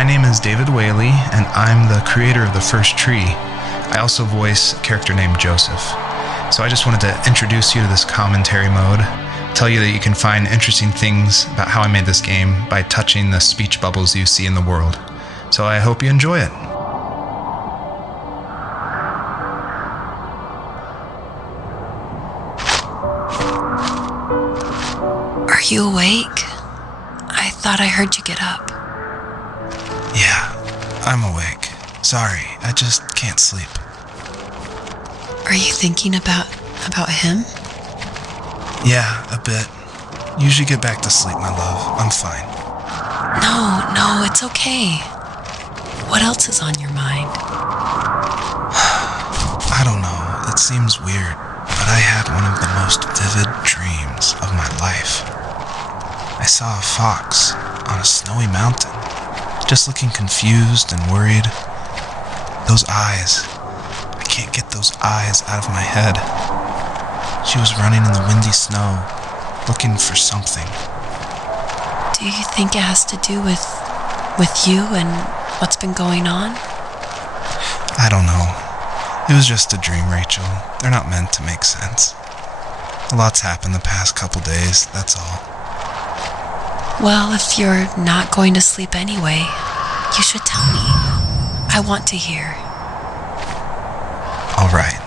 My name is David Whaley, and I'm the creator of The First Tree. I also voice a character named Joseph. So I just wanted to introduce you to this commentary mode, tell you that you can find interesting things about how I made this game by touching the speech bubbles you see in the world. So I hope you enjoy it. Are you awake? I thought I heard you get up. Yeah, I'm awake. Sorry, I just can't sleep. Are you thinking about him? Yeah, a bit. Usually get back to sleep, my love. I'm fine. No, it's okay. What else is on your mind? I don't know. It seems weird, but I had one of the most vivid dreams of my life. I saw a fox on a snowy mountain, just looking confused and worried. Those eyes. I can't get those eyes out of my head. She was running in the windy snow, looking for something. Do you think it has to do with you and what's been going on? I don't know. It was just a dream, Rachel. They're not meant to make sense. A lot's happened the past couple days, that's all. Well, if you're not going to sleep anyway, you should tell me. I want to hear. All right.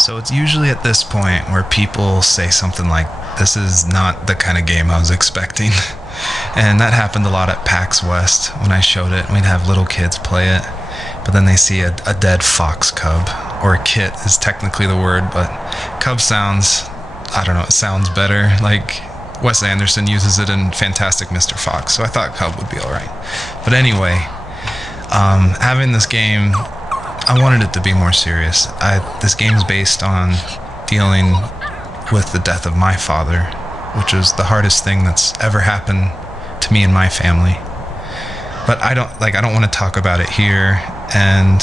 So it's usually at this point where people say something like, "This is not the kind of game I was expecting." And that happened a lot at PAX West when I showed it. We'd have little kids play it, but then they see a dead fox cub, or a kit is technically the word, but cub sounds, I don't know, it sounds better. Like Wes Anderson uses it in Fantastic Mr. Fox, so I thought cub would be all right. But anyway, having this game, I wanted it to be more serious. This game is based on dealing with the death of my father, which was the hardest thing that's ever happened to me and my family. But I don't want to talk about it here, and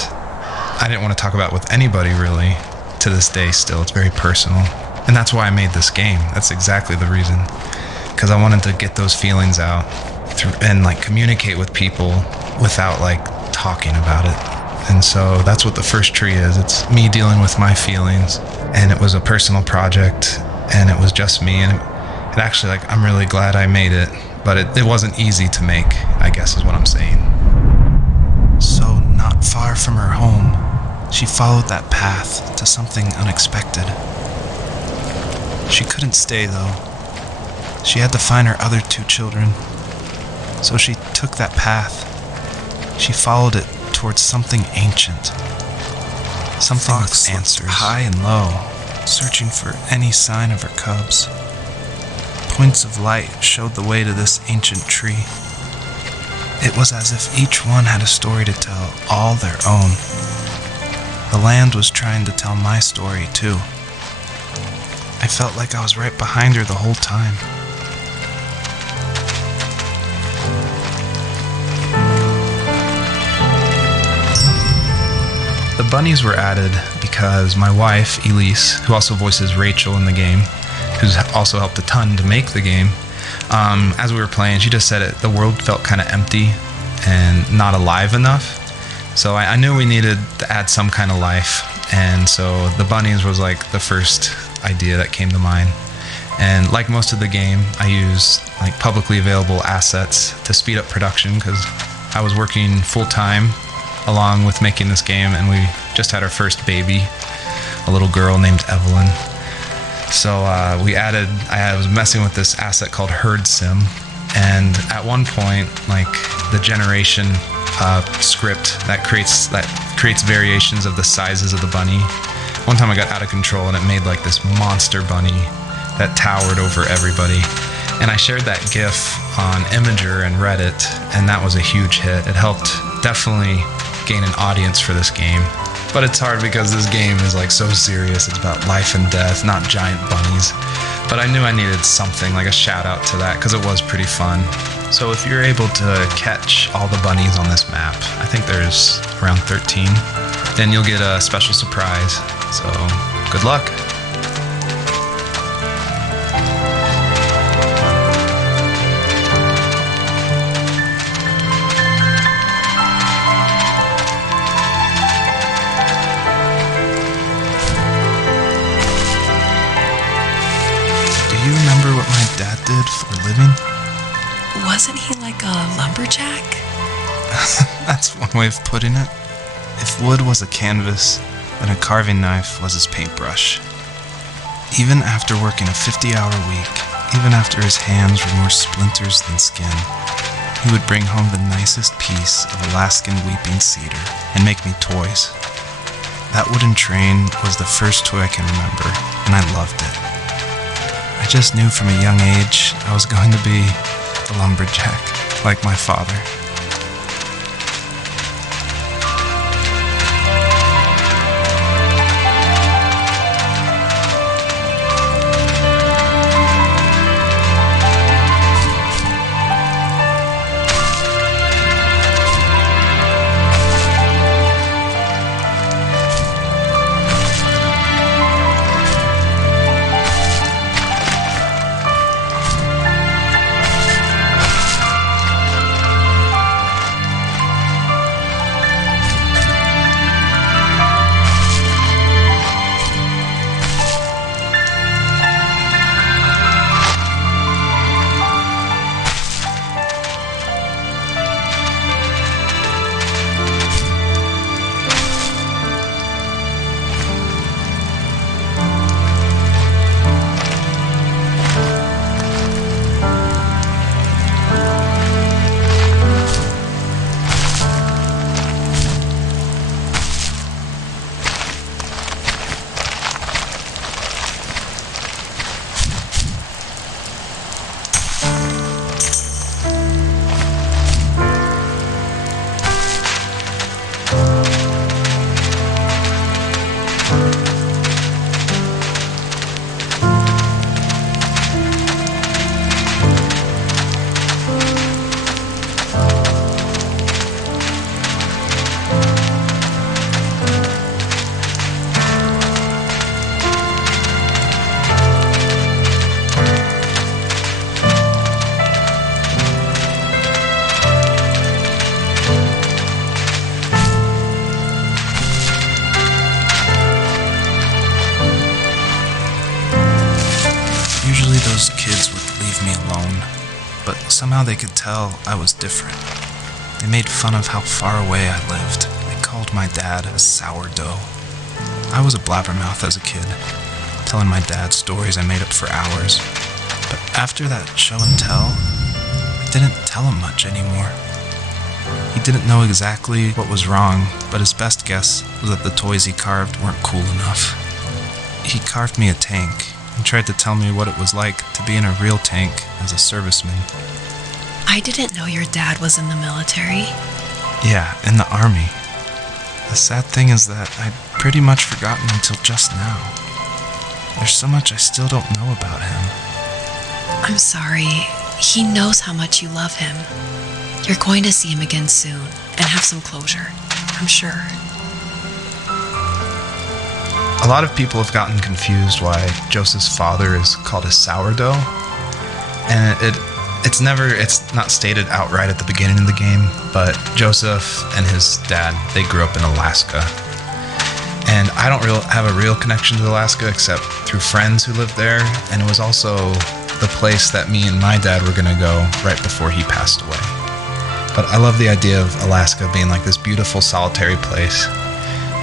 I didn't want to talk about it with anybody really to this day still. It's very personal. And that's why I made this game. That's exactly the reason. Because I wanted to get those feelings out and communicate with people without talking about it. And so that's what The First Tree is. It's me dealing with my feelings, and it was a personal project, and it was just me, and it actually, I'm really glad I made it, but it wasn't easy to make, I guess is what I'm saying. So not far from her home, she followed that path to something unexpected. She couldn't stay though. She had to find her other 2 children. So she took that path. She followed it towards something ancient. Something with answers, high and low, searching for any sign of her cubs. Points of light showed the way to this ancient tree. It was as if each one had a story to tell, all their own. The land was trying to tell my story too. I felt like I was right behind her the whole time. The bunnies were added because my wife, Elise, who also voices Rachel in the game, who's also helped a ton to make the game, as we were playing, she just said the world felt kind of empty and not alive enough. So I knew we needed to add some kind of life, and so the bunnies was the first idea that came to mind. And like most of the game, I used publicly available assets to speed up production because I was working full-time along with making this game, and we just had our first baby, a little girl named Evelyn. So I was messing with this asset called Herd Sim, and at one point, the generation script that creates variations of the sizes of the bunny. One time I got out of control and it made this monster bunny that towered over everybody. And I shared that GIF on Imager and Reddit, and that was a huge hit. It helped definitely gain an audience for this game. But it's hard because this game is so serious. It's about life and death, not giant bunnies. But I knew I needed something, a shout out to that, because it was pretty fun. So if you're able to catch all the bunnies on this map, I think there's around 13, then you'll get a special surprise. So good luck. wood for a living? Wasn't he like a lumberjack? That's one way of putting it. If wood was a canvas, then a carving knife was his paintbrush. Even after working a 50-hour week, even after his hands were more splinters than skin, he would bring home the nicest piece of Alaskan weeping cedar and make me toys. That wooden train was the first toy I can remember, and I loved it. I just knew from a young age I was going to be a lumberjack, like my father. Usually those kids would leave me alone, but somehow they could tell I was different. They made fun of how far away I lived. They called my dad a sourdough. I was a blabbermouth as a kid, telling my dad stories I made up for hours. But after that show and tell, I didn't tell him much anymore. He didn't know exactly what was wrong, but his best guess was that the toys he carved weren't cool enough. He carved me a tank and tried to tell me what it was like to be in a real tank as a serviceman. I didn't know your dad was in the military. Yeah, in the army. The sad thing is that I'd pretty much forgotten until just now. There's so much I still don't know about him. I'm sorry. He knows how much you love him. You're going to see him again soon and have some closure, I'm sure. A lot of people have gotten confused why Joseph's father is called a sourdough, and it's not stated outright at the beginning of the game, but Joseph and his dad, they grew up in Alaska. And I don't have a real connection to Alaska except through friends who lived there, and it was also the place that me and my dad were going to go right before he passed away. But I love the idea of Alaska being like this beautiful solitary place.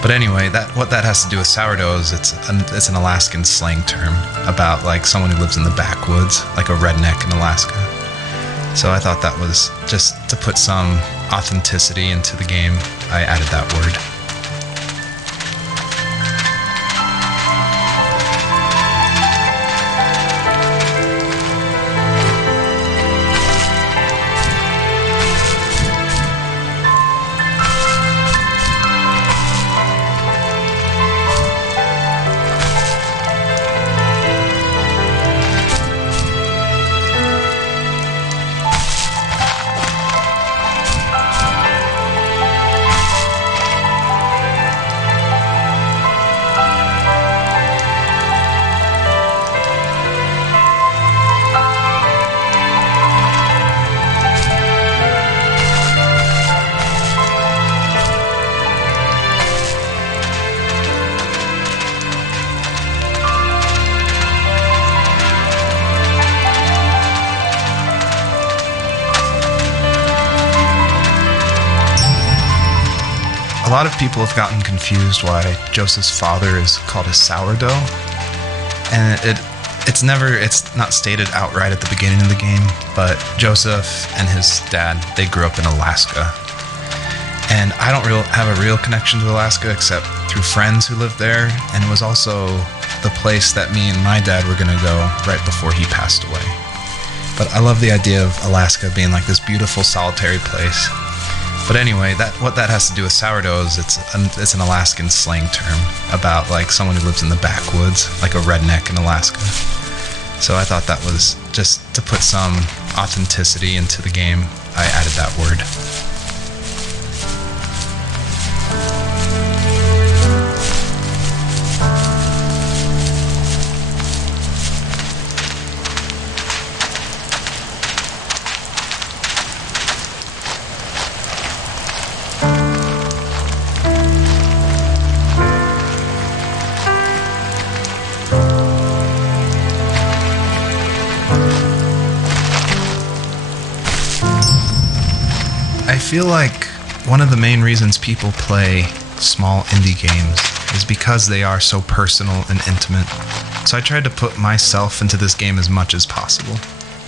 But anyway, what that has to do with sourdough is it's an Alaskan slang term about like someone who lives in the backwoods, like a redneck in Alaska. So I thought that was just to put some authenticity into the game, I added that word. lot of people have gotten confused why Joseph's father is called a sourdough. And it's not stated outright at the beginning of the game, but Joseph and his dad, they grew up in Alaska. And I don't have a real connection to Alaska except through friends who lived there, and it was also the place that me and my dad were going to go right before he passed away. But I love the idea of Alaska being like this beautiful solitary place. But anyway, what that has to do with sourdough is it's an Alaskan slang term about like someone who lives in the backwoods, like a redneck in Alaska. So I thought that was just to put some authenticity into the game. I added that word. I feel like one of the main reasons people play small indie games is because they are so personal and intimate. So I tried to put myself into this game as much as possible.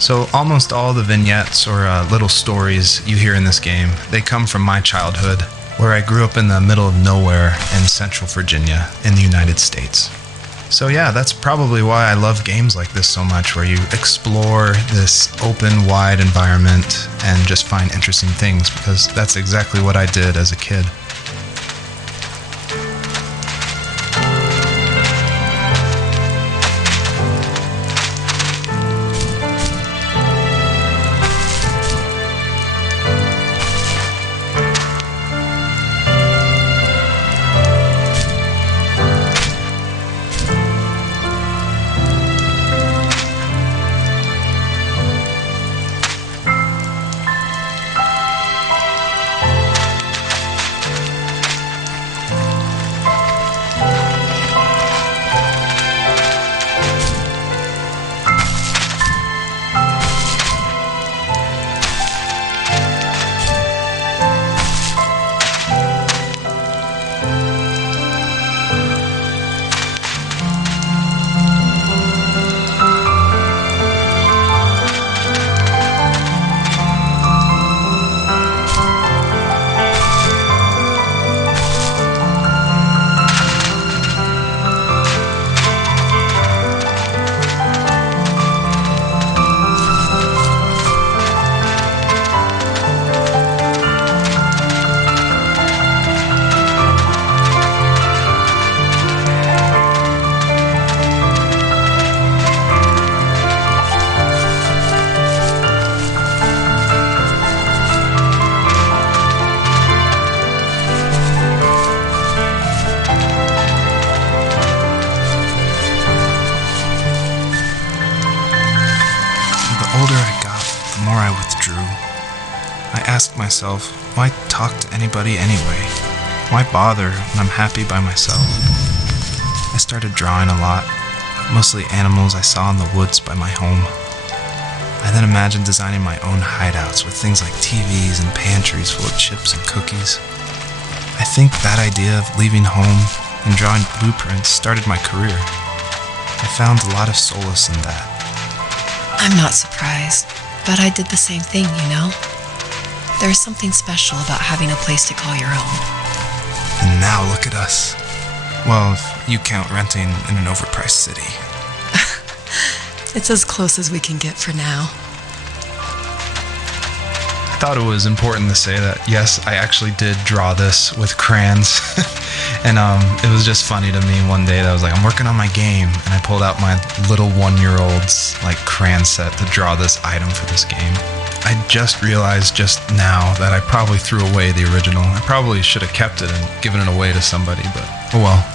So almost all the vignettes or little stories you hear in this game, they come from my childhood, where I grew up in the middle of nowhere in Central Virginia in the United States. So yeah, that's probably why I love games like this so much, where you explore this open, wide environment and just find interesting things, because that's exactly what I did as a kid. Ask myself, why talk to anybody anyway? Why bother when I'm happy by myself? I started drawing a lot, mostly animals I saw in the woods by my home. I then imagined designing my own hideouts with things like TVs and pantries full of chips and cookies. I think that idea of leaving home and drawing blueprints started my career. I found a lot of solace in that. I'm not surprised, but I did the same thing, you know? There's something special about having a place to call your own. And now look at us. Well, if you count renting in an overpriced city. It's as close as we can get for now. I thought it was important to say that, yes, I actually did draw this with crayons. And it was just funny to me one day that I was like, I'm working on my game. And I pulled out my little 1-year-old's like crayon set to draw this item for this game. I just realized just now that I probably threw away the original. I probably should have kept it and given it away to somebody, but oh well.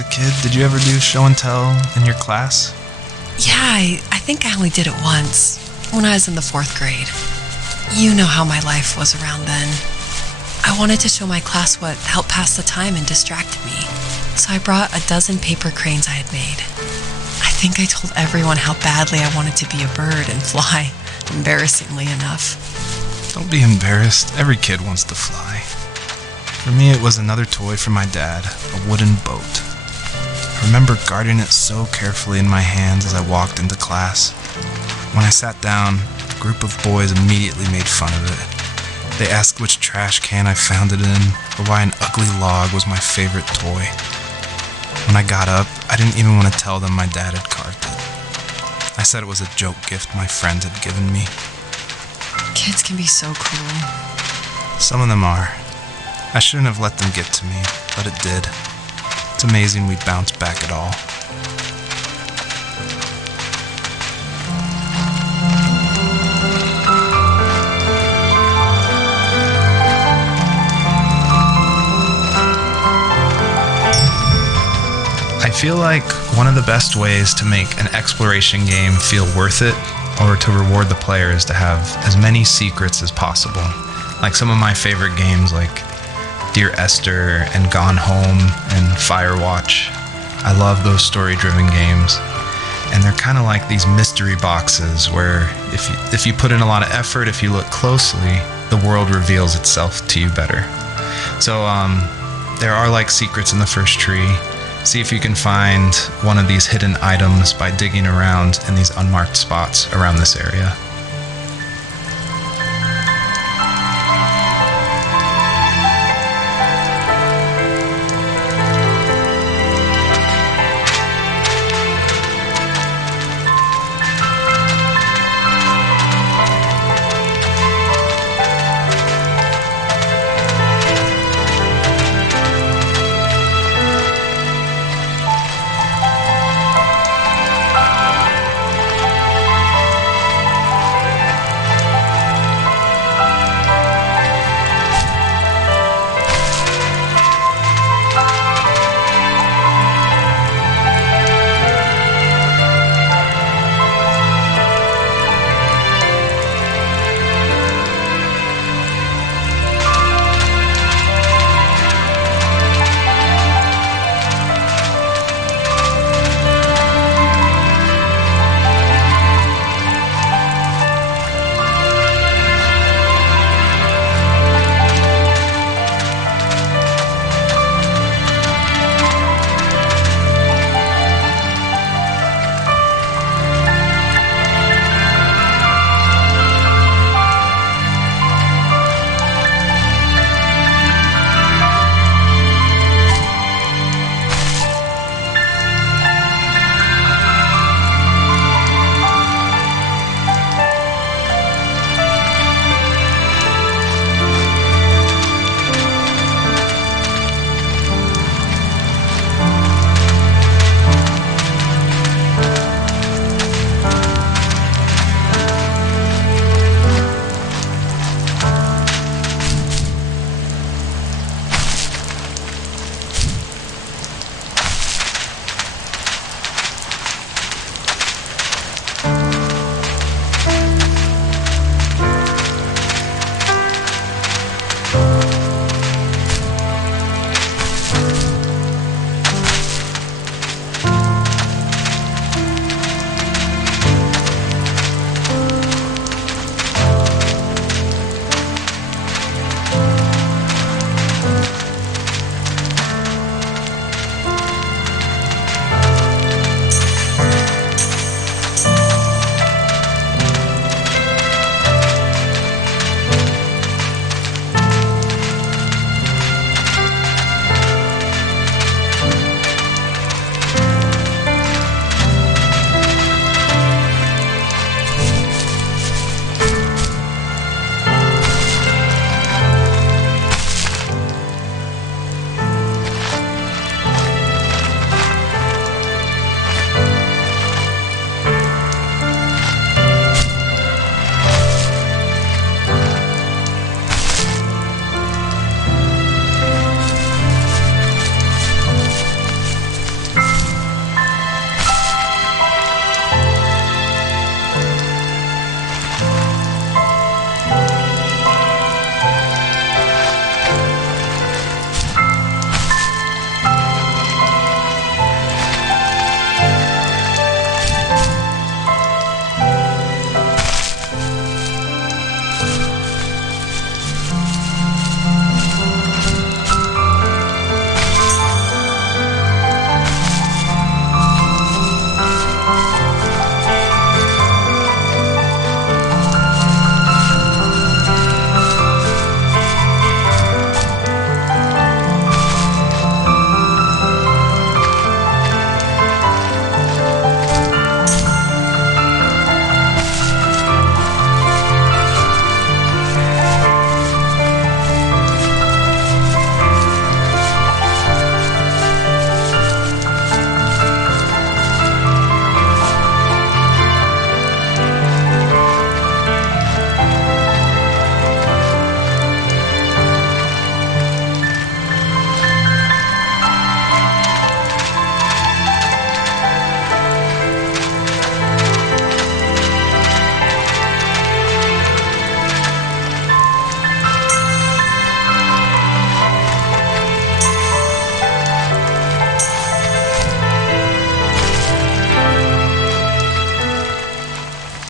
as a kid? Did you ever do show and tell in your class? Yeah, I think I only did it once, when I was in the 4th grade. You know how my life was around then. I wanted to show my class what helped pass the time and distracted me, so I brought a dozen paper cranes I had made. I think I told everyone how badly I wanted to be a bird and fly, embarrassingly enough. Don't be embarrassed. Every kid wants to fly. For me, it was another toy from my dad, a wooden boat. I remember guarding it so carefully in my hands as I walked into class. When I sat down, a group of boys immediately made fun of it. They asked which trash can I found it in, or why an ugly log was my favorite toy. When I got up, I didn't even want to tell them my dad had carved it. I said it was a joke gift my friend had given me. Kids can be so cruel. Some of them are. I shouldn't have let them get to me, but it did. It's amazing we bounced back at all. I feel like one of the best ways to make an exploration game feel worth it, or to reward the player, is to have as many secrets as possible. Like some of my favorite games like Dear Esther and Gone Home and Firewatch. I love those story-driven games. And they're kind of like these mystery boxes where if you put in a lot of effort, if you look closely, the world reveals itself to you better. So there are like secrets in the first tree. See if you can find one of these hidden items by digging around in these unmarked spots around this area.